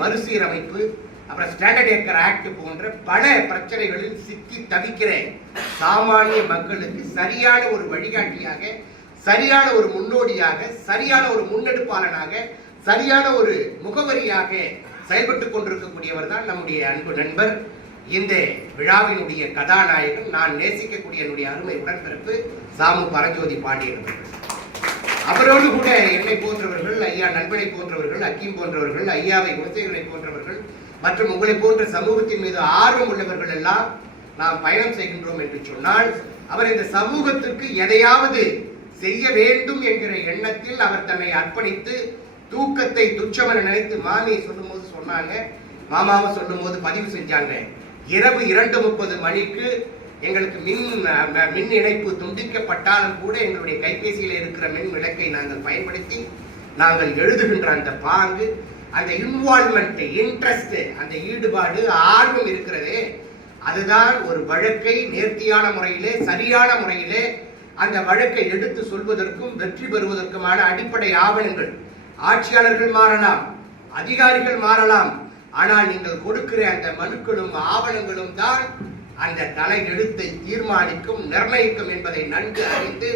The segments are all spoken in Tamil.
மறுசீரமைப்பு அப்புறம் ஸ்டாண்டர்ட் ஏக்கர் ஆக்ட் போன்ற பல பிரச்சனைகளில் சிக்கி தவிக்கிற சாமானிய மக்களுக்கு சரியான ஒரு வழிகாட்டியாக சரியான ஒரு முன்னோடியாக சரியான ஒரு முன்னெடுப்பாளனாக சரியான ஒரு முகவரியாக செயல்பட்டுக் கொண்டிருக்கக்கூடியவர் தான் நம்முடைய அன்பு நண்பர். இந்த விழாவினுடைய கதாநாயகன் நான் நேசிக்கக்கூடிய என்னுடைய அருமை உடன்பிறப்பு சாமு பரஞ்சோதி பாண்டியன் அவர்கள். அவரோடு கூட என்னை போன்றவர்கள் ஐயா நண்பனை போன்றவர்கள் அக்கீம் போன்றவர்கள் ஐயாவை குழந்தைகளை போன்றவர்கள் மற்றும் உங்களை போன்ற சமூகத்தின் மீது ஆர்வம் உள்ளவர்கள் எல்லாம் நாம் பயணம் செய்கின்றோம் என்று சொன்னால் அவர் இந்த சமூகத்திற்கு எதையாவது செய்ய வேண்டும் என்கிற எண்ணத்தில் அவர் தன்னை அர்ப்பணித்து தூக்கத்தை துச்சமென நினைத்து மாமி சொல்லும்போது சொன்னாங்க. மாமாவை சொல்லும்போது பதிவு செஞ்சாங்க. இரவு இரண்டு முப்பது மணிக்கு எங்களுக்கு மின் மின் இணைப்பு துண்டிக்கப்பட்டாலும் கூட எங்களுடைய கைபேசியில் இருக்கிற மின் விளக்கை நாங்கள் பயன்படுத்தி நாங்கள் எழுதுகின்ற அந்த பாங்கு அந்த இன்வால்மெண்ட் இன்ட்ரெஸ்ட் அந்த ஈடுபாடு ஆர்வம் இருக்கிறதே அதுதான் ஒரு வழக்கை நேர்த்தியான முறையிலே சரியான முறையிலே அந்த வழக்கை எடுத்து சொல்வதற்கும் வெற்றி பெறுவதற்குமான அடிப்படை ஆவணங்கள் ஆட்சியாளர்கள் மாறலாம் அதிகாரிகள் மாறலாம். ஆனால் நீங்கள் கொடுக்கிற அந்த மனுக்களும் ஆவணங்களும் தான் அந்த தலைநெழுத்தை தீர்மானிக்கும் நிர்ணயிக்கும் என்பதை நன்கு அறிந்து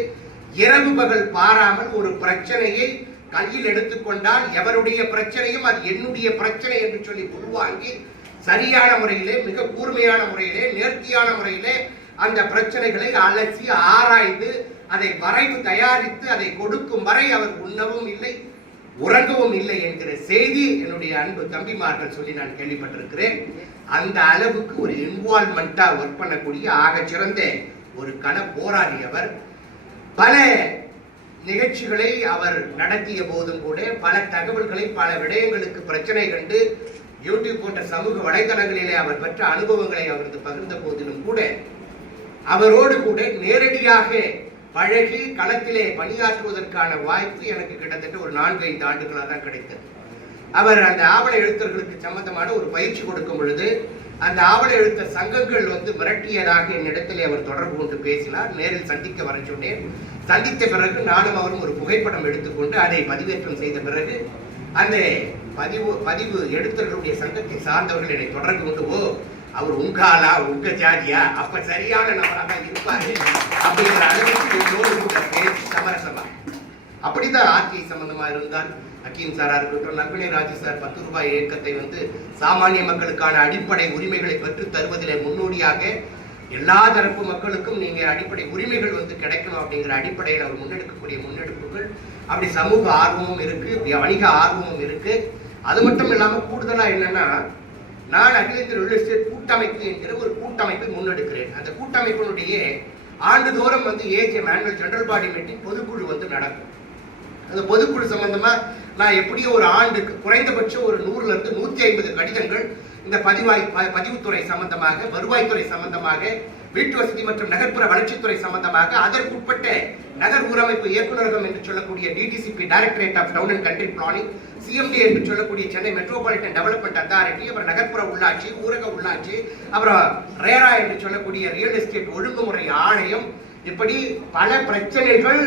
இரவு பகல் பாராமல் ஒரு பிரச்சனையை கையில் எடுத்துக்கொண்டால் எவருடைய பிரச்சனையும் அது என்னுடைய பிரச்சனை என்று சொல்லி உள்வாங்கி சரியான முறையிலே மிக கூர்மையான முறையிலே நேர்த்தியான முறையிலே அந்த பிரச்சனைகளை அலசி ஆராய்ந்து அதை வரைவு தயாரித்து அதை கொடுக்கும் வரை அவர் உண்ணவும் இல்லை. உறங்கவும் இல்லை என்கிற செய்தி என்னுடைய அன்பு தம்பிமார்கள் சொல்லி நான் கேள்விப்பட்டிருக்கிறேன். அந்த அளவுக்கு ஒரு இன்வால்மெண்டா ஒர்க் பண்ணக்கூடிய ஆக சிறந்த ஒரு கண போராடியவர் பல நிகழ்ச்சிகளை அவர் நடத்திய போதும் கூட பல தகவல்களை பல விடயங்களுக்கு பிரச்சனை கண்டு யூடியூப் போன்ற சமூக வலைதளங்களிலே அவர் பெற்ற அனுபவங்களை அவரது பகிர்ந்த போதிலும் கூட அவரோடு கூட நேரடியாக பழகி களத்திலே பணியாற்றுவதற்கான வாய்ப்பு எனக்கு கிட்டத்தட்ட ஒரு நான்கு ஐந்து ஆண்டுகளாக தான் கிடைத்தது. அவர் அந்த ஆவண எழுத்தர்களுக்கு சம்பந்தமான ஒரு பயிற்சி கொடுக்கும் பொழுது அந்த ஆவண எழுத்த சங்கங்கள் வந்து மிரட்டியதாக என்னிடத்திலே அவர் தொடர்பு கொண்டு பேசினார். நேரில் சந்திக்க வர சொன்னேன். சந்தித்த பிறகு நானும் அவரும் ஒரு புகைப்படம் எடுத்துக்கொண்டு அதை பதிவேற்றம் செய்த பிறகு அந்த பதிவு பதிவு எழுத்தர்களுடைய சங்கத்தை சார்ந்தவர்கள் என்னை தொடர்பு கொண்டு ஓ அவர் உங்க ஆளா உங்க ஜாதியா? அப்ப சரியான நபராக இருப்பாரு அப்படிங்கிற அளவுக்கு என்னோடு கூட பேசி சமரசமா? அப்படிதான் ஆர்டிஐ சம்பந்தமா இருந்தால் அக்கீம் சாரா இருக்கட்டும் நல்வினை ராஜு சார் பத்து ரூபாய் இயக்கத்தை வந்து சாமானிய மக்களுக்கான அடிப்படை உரிமைகளை பெற்று தருவதிலே முன்னோடியாக எல்லா தரப்பு மக்களுக்கும் நீங்க அடிப்படை உரிமைகள் வந்து கிடைக்கணும் அப்படிங்கிற அடிப்படையில் அவர் முன்னெடுக்கக்கூடிய முன்னெடுப்புகள். அப்படி சமூக ஆர்வமும் இருக்கு வணிக ஆர்வமும் இருக்கு. அது மட்டும் இல்லாம கூடுதலா என்னன்னா நான் அகில இந்திய ரியல் எஸ்டேட் கூட்டமைப்பு என்கிற ஒரு கூட்டமைப்பை முன்னெடுக்கிறேன். அந்த கூட்டமைப்பினுடைய ஆண்டுதோறும் வந்து ஏஜே மேனுவல் ஜெனரல் பாடி மீட்டிங் பொதுக்குழு வந்து நடக்கும். அந்த பொதுக்குழு சம்பந்தமா நான் எப்படியோ ஒரு ஆண்டுக்கு குறைந்தபட்சம் ஒரு நூறுல இருந்து நூத்தி ஐம்பது கடிதங்கள் இந்த பதிவாய் ப- பதிவுத்துறை சம்பந்தமாக வருவாய்த்துறை சம்பந்தமாக வீட்டு வசதி மற்றும் நகர்ப்புற வளர்ச்சித்துறை சம்பந்தமாக அதற்குட்பட்ட நகர் ஊரமைப்பு இயக்குநரகம் என்று சொல்லக்கூடிய DTCP directorate of town and country planning CMD என்று சொல்லக்கூடிய சென்னை மெட்ரோபாலிட்டன் டெவலப்மெண்ட் அத்தாரிட்டி அப்புறம் நகர்ப்புற உள்ளாட்சி ஊரக உள்ளாட்சி அப்புறம் ரேரா என்று சொல்லக்கூடிய ரியல் எஸ்டேட் ஒழுங்குமுறை ஆணையம். இப்படி பல பிரச்சனைகள்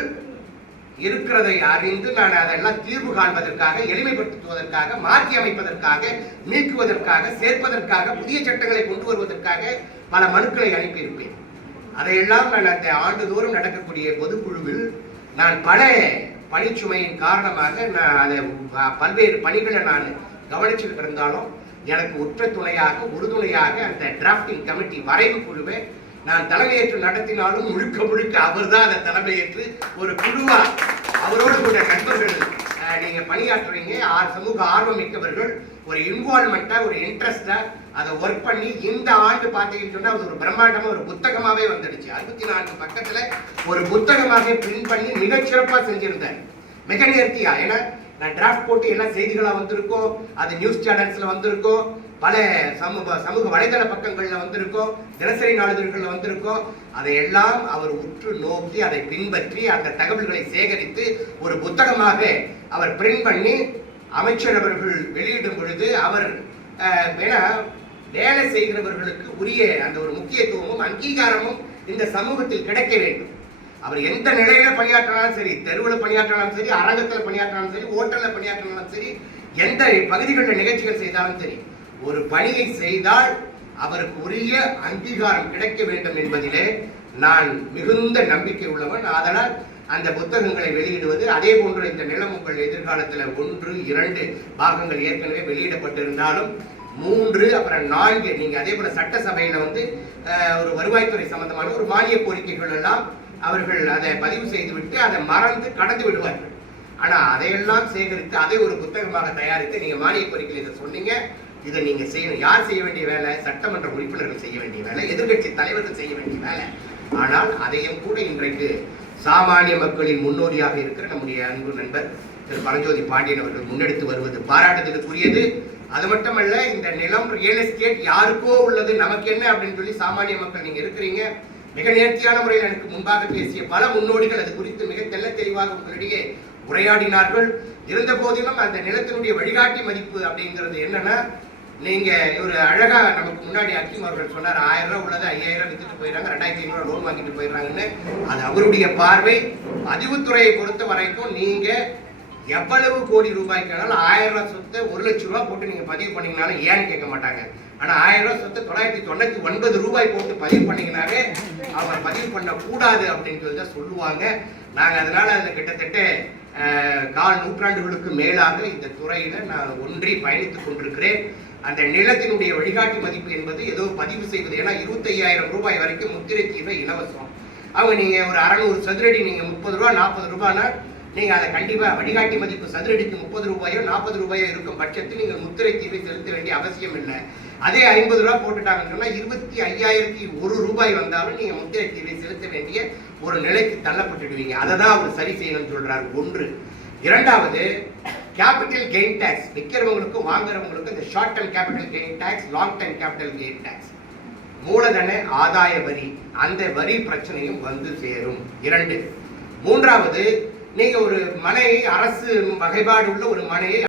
இருக்கிறதை அறிந்து நான் அதெல்லாம் தீர்வு காண்பதற்காக எளிமைப்படுத்துவதற்காக மாற்றி அமைப்பதற்காக நீக்குவதற்காக சேர்ப்பதற்காக புதிய சட்டங்களை கொண்டு வருவதற்காக பல மனுக்களை அனுப்பியிருப்பேன். அதையெல்லாம் நான் அந்த ஆண்டுதோறும் நடக்கக்கூடிய பொதுக்குழுவில் நான் பல பணிச்சுமையின் காரணமாக நான் அதை பல்வேறு பணிகளை நான் கவனிச்சுக்கிட்டு இருந்தாலும் எனக்கு உற்ற துணையாக உறுதுணையாக அந்த டிராஃப்டிங் கமிட்டி வரைவு குழுவை நான் தலைமையேற்று நடத்தினாலும் முழுக்க முழுக்க அவர்தான் அதை தலைமையேற்று ஒரு குழுவா. அவரோடு கூட நண்பர்கள் நீங்க பணியாற்றுறீங்க. ஆறு சமூக ஆர்வம் மிக்கவர்கள். ஒரு இன்வால்மெண்ட்டாக ஒரு இன்ட்ரெஸ்டாக அதை ஒர்க் பண்ணி இந்த ஆண்டு பார்த்தீங்கன்னு சொன்னால் அது ஒரு பிரம்மாண்டமாக ஒரு புத்தகமாகவே வந்துடுச்சு. அறுபத்தி நான்கு பக்கத்தில் ஒரு புத்தகமாகவே பிரிண்ட் பண்ணி மிகச்சிறப்பாக செஞ்சிருந்தேன் மிக நேர்த்தியா ஏன்னா நான் டிராஃப்ட் போட்டு என்ன செய்திகளாக வந்திருக்கோம் அது நியூஸ் சேனல்ஸில் வந்திருக்கோம் பல சமூக சமூக வலைதள பக்கங்களில் வந்திருக்கோம் தினசரி நாளிதழ்களில் வந்திருக்கோம் அதையெல்லாம் அவர் உற்று நோக்கி அதை பின்பற்றி அந்த தகவல்களை சேகரித்து ஒரு புத்தகமாக அவர் பிரிண்ட் பண்ணி அமைச்சர் அவர்கள் வெளியிடும் பொழுது அவர் ஏன்னா வேலை செய்கிறவர்களுக்கு உரிய அந்த ஒரு முக்கியத்துவமும் அங்கீகாரமும் இந்த சமூகத்தில் கிடைக்க வேண்டும். அவர் எந்த நிலையில பணியாற்றினாலும் சரி தெருவில் பணியாற்றினாலும் சரி அரங்கத்தில் பணியாற்றினாலும் சரி ஹோட்டல்ல பணியாற்றினாலும் சரி எந்த பகுதிகளில் நிகழ்ச்சிகள் செய்தாலும் சரி ஒரு பணியை செய்தால் அவருக்கு உரிய அங்கீகாரம் கிடைக்க வேண்டும் என்பதிலே நான் மிகுந்த நம்பிக்கை உள்ளவன். அதனால் அந்த புத்தகங்களை வெளியிடுவது. அதே போன்று இந்த நிலம் உங்கள் எதிர்காலத்தில் ஒன்று இரண்டு பாகங்கள் ஏற்கனவே வெளியிடப்பட்டிருந்தாலும் மூன்று அப்புறம் நான்கு. நீங்க அதே போல சட்டசபையில வந்து ஒரு வருவாய்த்துறை சம்பந்தமான ஒரு மானிய கோரிக்கைகள் எல்லாம் அவர்கள் அதை பதிவு செய்துவிட்டு அதை மறந்து கடந்து விடுவார்கள். ஆனால் அதையெல்லாம் சேகரித்து அதை ஒரு புத்தகமாக தயாரித்து நீங்கள் மானிய கோரிக்கையில் இதை சொன்னீங்க. இதை நீங்கள் செய்யணும். யார் செய்ய வேண்டிய வேலை? சட்டமன்ற உறுப்பினர்கள் செய்ய வேண்டிய வேலை. எதிர்க்கட்சி தலைவர்கள் செய்ய வேண்டிய வேலை. ஆனால் அதையும் கூட இன்றைக்கு சாமானிய மக்களின் முன்னோடியாக இருக்கிற நம்முடைய அன்பு நண்பர் திரு பரஞ்சோதி பாண்டியன் அவர்கள் முன்னெடுத்து வருவது பாராட்டுதலுக்குரியது. அது மட்டுமல்ல இந்த நிலம் ரியல் எஸ்டேட் யாருக்கோ உள்ளது நமக்கு என்ன அப்படின்னு சொல்லி சாமானிய மக்கள் நீங்க இருக்கிறீங்க. மிக நேர்த்தியான முறையில் எனக்கு முன்பாக பேசிய பல முன்னோடிகள் அது குறித்து மிக தெல்ல தெளிவாக உங்களிடையே உரையாடினார்கள். இருந்த போதிலும் அந்த நிலத்தினுடைய வழிகாட்டி மதிப்பு அப்படிங்கிறது என்னன்னா நீங்க ஒரு அழகா நமக்கு முன்னாடி அக்கிம் அவர்கள் சொன்னார் ஆயிரம் ரூபாய் உள்ளது ஐயாயிரம் வித்துட்டு போயிடுறாங்க ரெண்டாயிரத்தி ஐநூறு லோன் வாங்கிட்டு போயிடுறாங்கன்னு. அது அவருடைய பார்வை. பதிவுத்துறையை பொறுத்த வரைக்கும் நீங்க எவ்வளவு கோடி ரூபாய்க்கானாலும் ஆயிரம் ரூபாய் சொத்தை ஒரு லட்சம் ரூபாய் போட்டு நீங்க பதிவு பண்ணீங்கனாலும் ஏன்னு கேட்க மாட்டாங்க. ஆனா ஆயிரம் ரூபாய் சொத்தை தொள்ளாயிரத்தி தொண்ணூத்தி ஒன்பது ரூபாய் போட்டு பதிவு பண்ணீங்கனாவே அவர் பதிவு பண்ண கூடாது அப்படின்னு சொல்லி தான் சொல்லுவாங்க. நாங்க அதனால அதுல கிட்டத்தட்ட கால் நூற்றாண்டுகளுக்கு மேலாக இந்த துறையில நான் ஒன்றி பயணித்துக் கொண்டிருக்கிறேன். அந்த நிலத்தினுடைய வழிகாட்டி மதிப்பு என்பது ஏதோ பதிவு செய்வது. ஏன்னா இருபத்தையாயிரம் ரூபாய் வரைக்கும் முத்திரை தீவை இலவசம். அவங்க நீங்க ஒரு அறநூறு சதுரடி நீங்க முப்பது ரூபா நாற்பது ரூபான்னா நீங்க அதை கண்டிப்பா வழிகாட்டி மதிப்பு சதுரடிக்கு முப்பது ரூபாயோ நாற்பது ரூபாயோ இருக்கும் பட்சத்தில் நீங்கள் முத்திரை தீவை செலுத்த வேண்டிய அவசியம் இல்லை. அதே ஐம்பது ரூபா போட்டுட்டாங்கன்னு சொன்னா இருபத்தி ஐயாயிரத்தி ஒரு ரூபாய் வந்தாலும் நீங்க முத்திரை தீவை செலுத்த வேண்டிய ஒரு நிலைக்கு தள்ளப்பட்டுடுவீங்க. அதை தான் அவர் சரி செய்யணும்னு சொல்றாரு. ஒன்று. இரண்டாவது கேபிட்டல் கெயின் டேக்ஸ் விற்கிறவங்களுக்கும் வாங்குறவங்களுக்கும் இந்த short term capital gain tax long time capital gain tax மூலதன ஆதாய வரி. அந்த வரி பிரச்சனையும் வந்து சேரும். இரண்டு. மூன்றாவது நீங்க ஒரு மனையை அரசு வகைப்பாடு உள்ள ஒரு மனையை